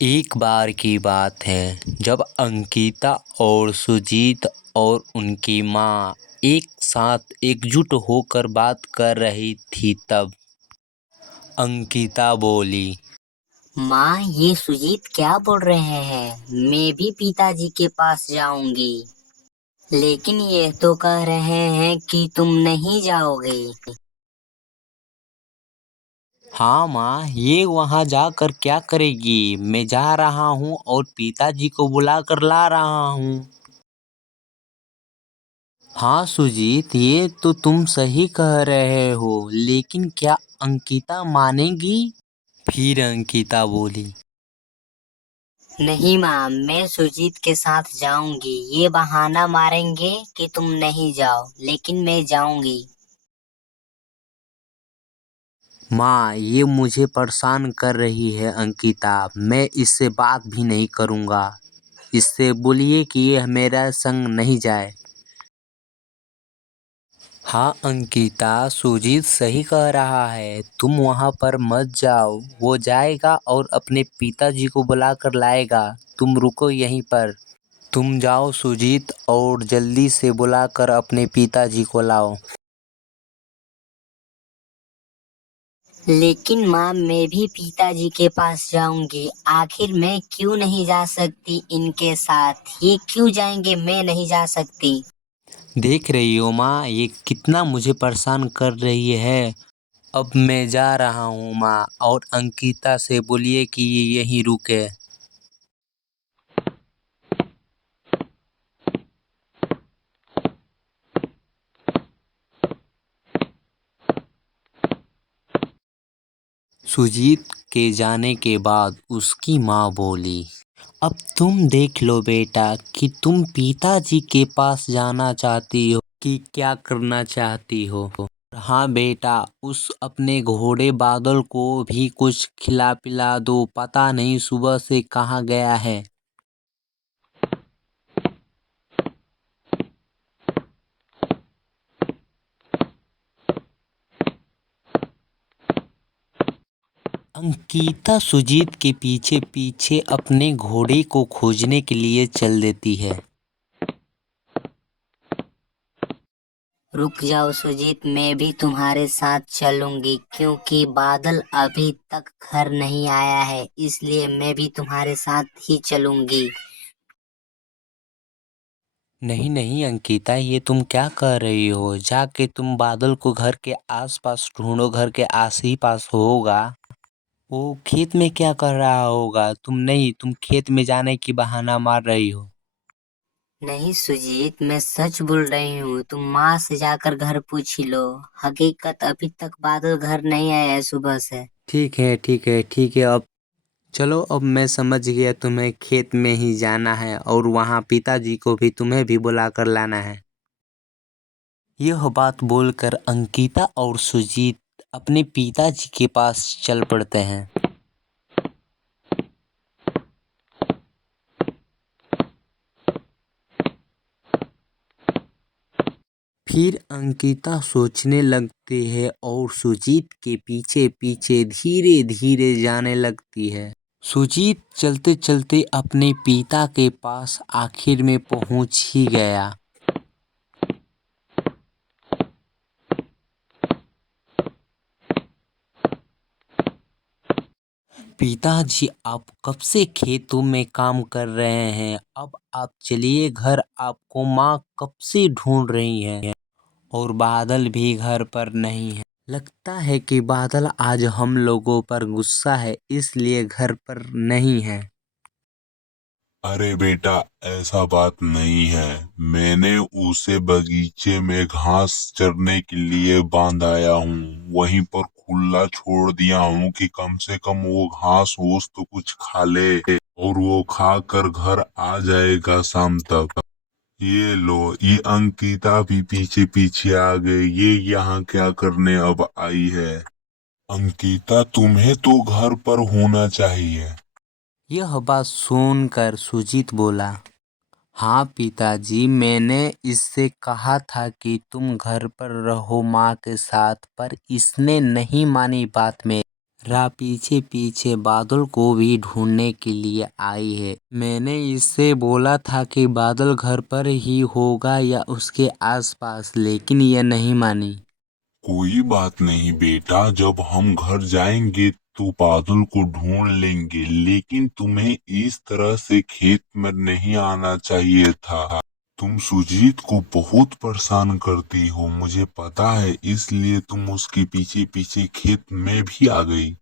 एक बार की बात है जब अंकिता और सुजीत और उनकी माँ एक साथ एकजुट होकर बात कर रही थी तब अंकिता बोली। माँ, ये सुजीत क्या बोल रहे हैं? मैं भी पिताजी के पास जाऊंगी। लेकिन ये तो कह रहे हैं कि तुम नहीं जाओगे। हाँ माँ, ये वहाँ जाकर क्या करेगी? मैं जा रहा हूँ और पिताजी को बुला कर ला रहा हूँ। हाँ सुजीत, ये तो तुम सही कह रहे हो, लेकिन क्या अंकिता मानेगी? फिर अंकिता बोली। नहीं माँ, मैं सुजीत के साथ जाऊंगी। ये बहाना मारेंगे कि तुम नहीं जाओ, लेकिन मैं जाऊंगी। माँ, ये मुझे परेशान कर रही है अंकिता। मैं इससे बात भी नहीं करूँगा। इससे बोलिए कि ये मेरा संग नहीं जाए। हाँ अंकिता, सुजीत सही कह रहा है। तुम वहाँ पर मत जाओ। वो जाएगा और अपने पिताजी को बुला कर लाएगा। तुम रुको यहीं पर। तुम जाओ सुजीत और जल्दी से बुलाकर अपने पिताजी को लाओ। लेकिन माँ, मैं भी पिताजी के पास जाऊंगी। आखिर मैं क्यों नहीं जा सकती इनके साथ? ये क्यों जाएंगे, मैं नहीं जा सकती। देख रही हो माँ, ये कितना मुझे परेशान कर रही है। अब मैं जा रहा हूँ माँ, और अंकिता से बोलिए कि ये यहीं रुके। सुजीत के जाने के बाद उसकी माँ बोली। अब तुम देख लो बेटा कि तुम पिताजी के पास जाना चाहती हो कि क्या करना चाहती हो। हाँ बेटा, उस अपने घोड़े बादल को भी कुछ खिला पिला दो। पता नहीं सुबह से कहाँ गया है। अंकिता सुजीत के पीछे पीछे अपने घोड़े को खोजने के लिए चल देती है। रुक जाओ सुजीत, मैं भी तुम्हारे साथ चलूंगी, क्योंकि बादल अभी तक घर नहीं आया है, इसलिए मैं भी तुम्हारे साथ ही चलूंगी। नहीं नहीं अंकिता, ये तुम क्या कर रही हो? जाके तुम बादल को घर के आसपास ढूंढो। घर के आस ही पास होगा। वो खेत में क्या कर रहा होगा? तुम खेत में जाने की बहाना मार रही हो। नहीं सुजीत, मैं सच बोल रही हूँ। तुम माँ से जाकर घर पूछ ही लो। हकीकत, अभी तक बादल घर नहीं आया है सुबह से। ठीक है ठीक है ठीक है। अब चलो, अब मैं समझ गया तुम्हें खेत में ही जाना है और वहाँ पिताजी को भी तुम्हें भी बुला कर लाना है। यह बात बोलकर अंकिता और सुजीत अपने पिताजी के पास चल पड़ते हैं। फिर अंकिता सोचने लगती है और सुजीत के पीछे पीछे धीरे धीरे जाने लगती है। सुजीत चलते चलते अपने पिता के पास आखिर में पहुंच ही गया। पिताजी, आप कब से खेतों में काम कर रहे हैं? अब आप चलिए घर। आपको माँ कब से ढूंढ रही है और बादल भी घर पर नहीं है। लगता है कि बादल आज हम लोगों पर गुस्सा है, इसलिए घर पर नहीं है। अरे बेटा, ऐसा बात नहीं है। मैंने उसे बगीचे में घास चरने के लिए बांध आया हूँ। वहीं पर खुला छोड़ दिया हूँ कि कम से कम वो घास फूस तो कुछ खा ले, और वो खा कर घर आ जाएगा शाम तक। ये लो, ये अंकिता भी पीछे पीछे आ गई। ये यहाँ क्या करने अब आई है? अंकिता, तुम्हें तो घर पर होना चाहिए। यह बात सुनकर सुजीत बोला। हाँ पिताजी, मैंने इससे कहा था कि तुम घर पर रहो माँ के साथ, पर इसने नहीं मानी बात में। पीछे पीछे बादल को भी ढूंढने के लिए आई है। मैंने इससे बोला था कि बादल घर पर ही होगा या उसके आसपास, लेकिन यह नहीं मानी। कोई बात नहीं बेटा, जब हम घर जाएंगे तो बादल को ढूंढ लेंगे, लेकिन तुम्हें इस तरह से खेत में नहीं आना चाहिए था। तुम सुजीत को बहुत परेशान करती हो, मुझे पता है, इसलिए तुम उसके पीछे पीछे खेत में भी आ गई।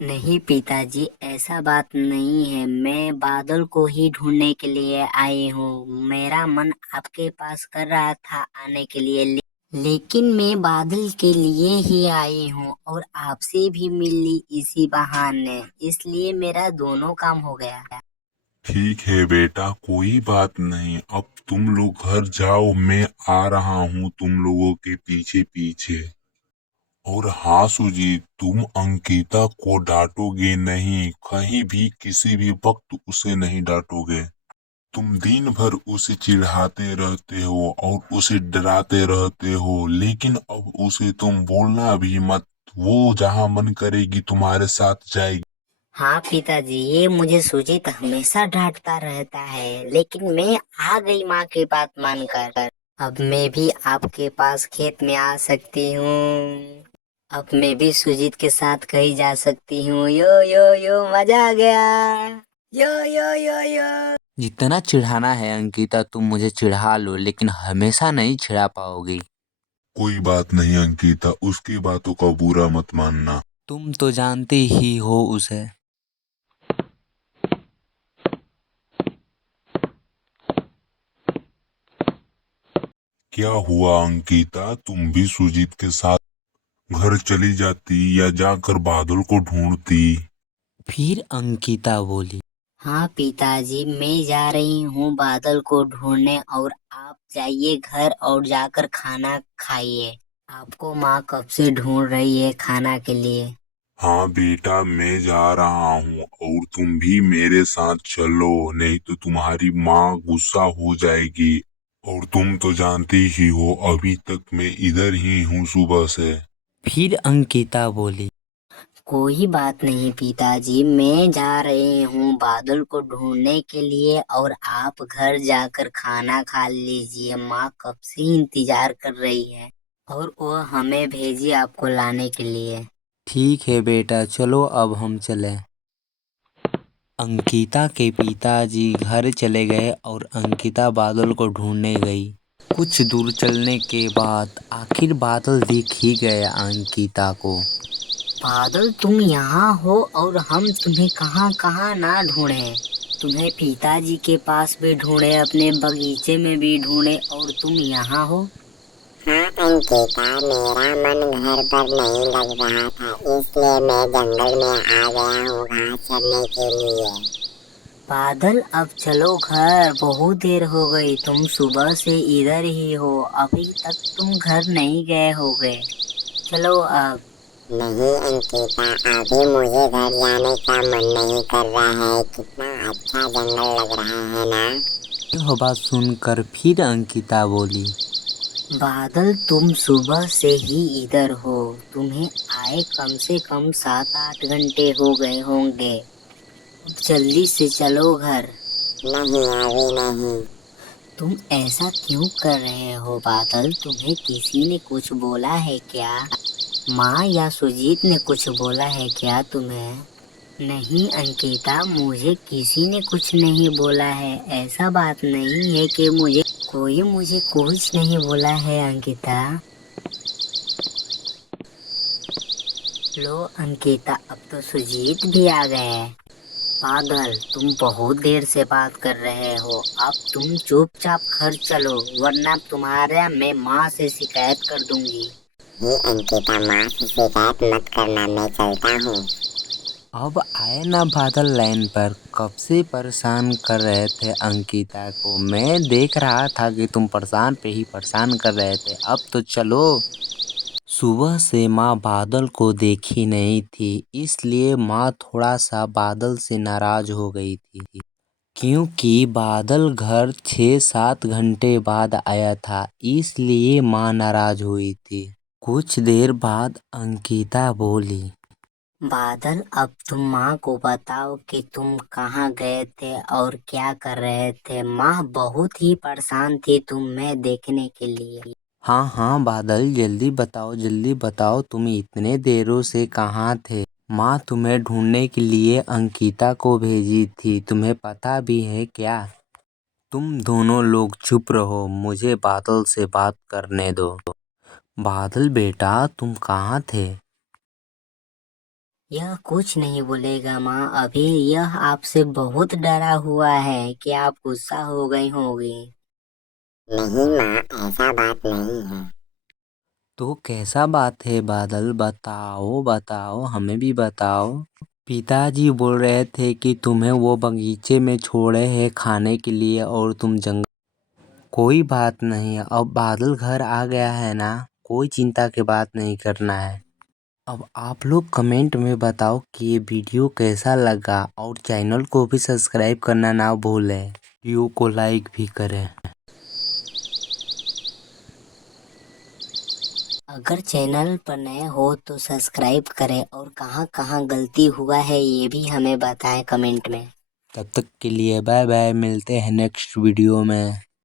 नहीं पिताजी, ऐसा बात नहीं है। मैं बादल को ही ढूंढने के लिए आई हूँ। मेरा मन आपके पास कर रहा था आने के लिए, लेकिन मैं बादल के लिए ही आई हूँ और आपसे भी मिल ली इसी बहाने, इसलिए मेरा दोनों काम हो गया। ठीक है बेटा, कोई बात नहीं, अब तुम लोग घर जाओ, मैं आ रहा हूँ तुम लोगों के पीछे पीछे। और हाँ सुजीत, तुम अंकिता को डांटोगे नहीं, कहीं भी किसी भी वक्त उसे नहीं डांटोगे। तुम दिन भर उसे चिढ़ाते रहते हो और उसे डराते रहते हो, लेकिन अब उसे तुम बोलना भी मत। वो जहाँ मन करेगी तुम्हारे साथ जाएगी। हाँ पिताजी, ये मुझे सुजीत हमेशा डांटता रहता है, लेकिन मैं आ गई माँ की बात मानकर। अब मैं भी आपके पास खेत में आ सकती हूँ। अब मैं भी सुजीत के साथ कहीं जा सकती हूँ। यो यो यो, मजा आ गया। यो यो यो यो। जितना चिढ़ाना है अंकिता तुम मुझे चिढ़ा लो, लेकिन हमेशा नहीं चिढ़ा पाओगी। कोई बात नहीं अंकिता, उसकी बातों का बुरा मत मानना। तुम तो जानते ही हो उसे। क्या हुआ अंकिता, तुम भी सुजीत के साथ घर चली जाती या जाकर बादल को ढूंढती। फिर अंकिता बोली। हाँ पिताजी, मैं जा रही हूँ बादल को ढूंढने, और आप जाइए घर और जाकर खाना खाइए। आपको माँ कब से ढूंढ रही है खाना के लिए। हाँ बेटा, मैं जा रहा हूँ और तुम भी मेरे साथ चलो, नहीं तो तुम्हारी माँ गुस्सा हो जाएगी। और तुम तो जानती ही हो, अभी तक मैं इधर ही हूँ सुबह से। फिर अंकिता बोली। कोई बात नहीं पिताजी, मैं जा रही हूँ बादल को ढूंढने के लिए, और आप घर जाकर खाना खा लीजिए। माँ कब से इंतजार कर रही है और वो हमें भेजी आपको लाने के लिए। ठीक है बेटा, चलो अब हम चलें। अंकिता के पिताजी घर चले गए और अंकिता बादल को ढूंढने गई। कुछ दूर चलने के बाद आखिर बादल दिख ही गया अंकिता को। बादल, तुम यहाँ हो और हम तुम्हें कहाँ कहाँ ना ढूंढे। तुम्हें पिताजी के पास भी ढूंढे, अपने बगीचे में भी ढूंढे, और तुम यहाँ हो। हाँ अंकिता, मेरा मन घर पर नहीं लग रहा था, इसलिए मैं जंगल में आ गया हूँ घास चरने के लिए। बादल, अब चलो घर, बहुत देर हो गई। तुम सुबह से इधर ही हो, अभी तक तुम घर नहीं गए होगे। चलो अब। नहीं अंकिता, अभी मुझे घर जाने का मन नहीं कर रहा है। कितना अच्छा जंगल लग रहा है ना। यह बात सुनकर फिर अंकिता बोली। बादल, तुम सुबह से ही इधर हो। तुम्हें आए कम से कम 7-8 घंटे हो गए होंगे। अब जल्दी से चलो घर। नहीं, अभी नहीं। तुम ऐसा क्यों कर रहे हो बादल? तुम्हें किसी ने कुछ बोला है क्या? माँ या सुजीत ने कुछ बोला है क्या तुम्हें? नहीं अंकिता, मुझे किसी ने कुछ नहीं बोला है। ऐसा बात नहीं है कि मुझे कुछ नहीं बोला है अंकिता। लो अंकिता, अब तो सुजीत भी आ गए हैं। पागल, तुम बहुत देर से बात कर रहे हो। अब तुम चुपचाप घर चलो, वरना तुम्हारा मैं माँ से शिकायत कर दूंगी। ये अंकिता, माँ से शिकायत मत करना, मैं चलता हूँ। अब आए ना बादल लाइन पर। कब से परेशान कर रहे थे अंकिता को। मैं देख रहा था कि तुम परेशान पे ही परेशान कर रहे थे। अब तो चलो। सुबह से माँ बादल को देखी नहीं थी, इसलिए माँ थोड़ा सा बादल से नाराज हो गई थी, क्योंकि बादल घर 6-7 घंटे बाद आया था, इसलिए माँ नाराज हुई थी। कुछ देर बाद अंकिता बोली। बादल, अब तुम माँ को बताओ कि तुम कहाँ गए थे और क्या कर रहे थे। माँ बहुत ही परेशान थी तुम्हें देखने के लिए। हाँ हाँ बादल, जल्दी बताओ तुम इतने देरों से कहाँ थे। माँ तुम्हें ढूंढने के लिए अंकिता को भेजी थी, तुम्हें पता भी है क्या। तुम दोनों लोग चुप रहो, मुझे बादल से बात करने दो। बादल बेटा, तुम कहाँ थे। यह कुछ नहीं बोलेगा माँ, अभी यह आपसे बहुत डरा हुआ है कि आप गुस्सा हो गई होगी। नहीं माँ, ऐसा बात नहीं है। तो कैसा बात है बादल, बताओ हमें भी बताओ। पिताजी बोल रहे थे कि तुम्हें वो बगीचे में छोड़े हैं खाने के लिए और तुम जंगल। कोई बात नहीं, अब बादल घर आ गया है ना, कोई चिंता की बात नहीं करना है। अब आप लोग कमेंट में बताओ कि ये वीडियो कैसा लगा और चैनल को भी सब्सक्राइब करना ना भूलें, वीडियो को लाइक भी करें। अगर चैनल पर नए हो तो सब्सक्राइब करें और कहाँ कहाँ गलती हुआ है ये भी हमें बताएं कमेंट में। तब तक के लिए बाय बाय, मिलते हैं नेक्स्ट वीडियो में।